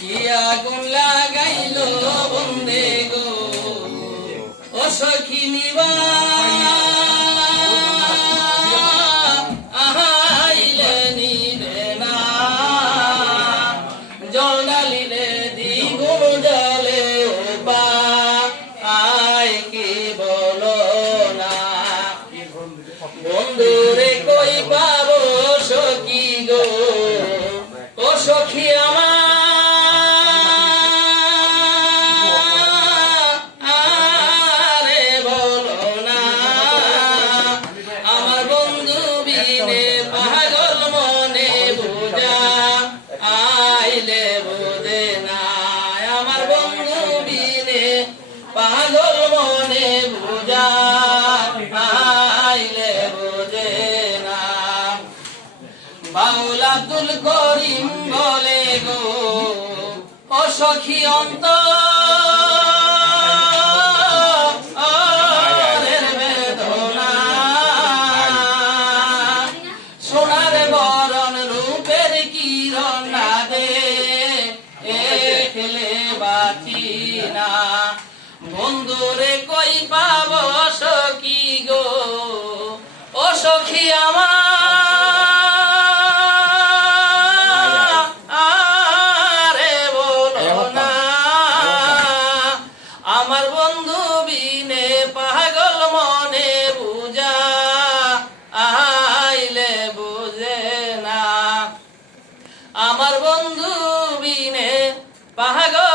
কি আগুন লাগাইলো বন্দে গো ও সখী নিবা আহাইলে নিবে না জল ডালিলে দ্বিগুণ জলে বা আয় কি বলো না বন্ধুরে কই পাবো সখী গো ও সখী আমার পাগল মনে বুঝা আইলে বোঝে না বাউল আব্দুল করিম বলে গো ও সখী অন্তরের বেদনা সোনার বরণ রূপের কিরণ না দে দেখলে বাঁচি না বন্ধুরে কই পাব সখী গো ও সখী আমারে বলো না আমার বন্ধু বিনে পাগল মনে বুঝা আইলে বুঝে না আমার বন্ধু বিনে পাগল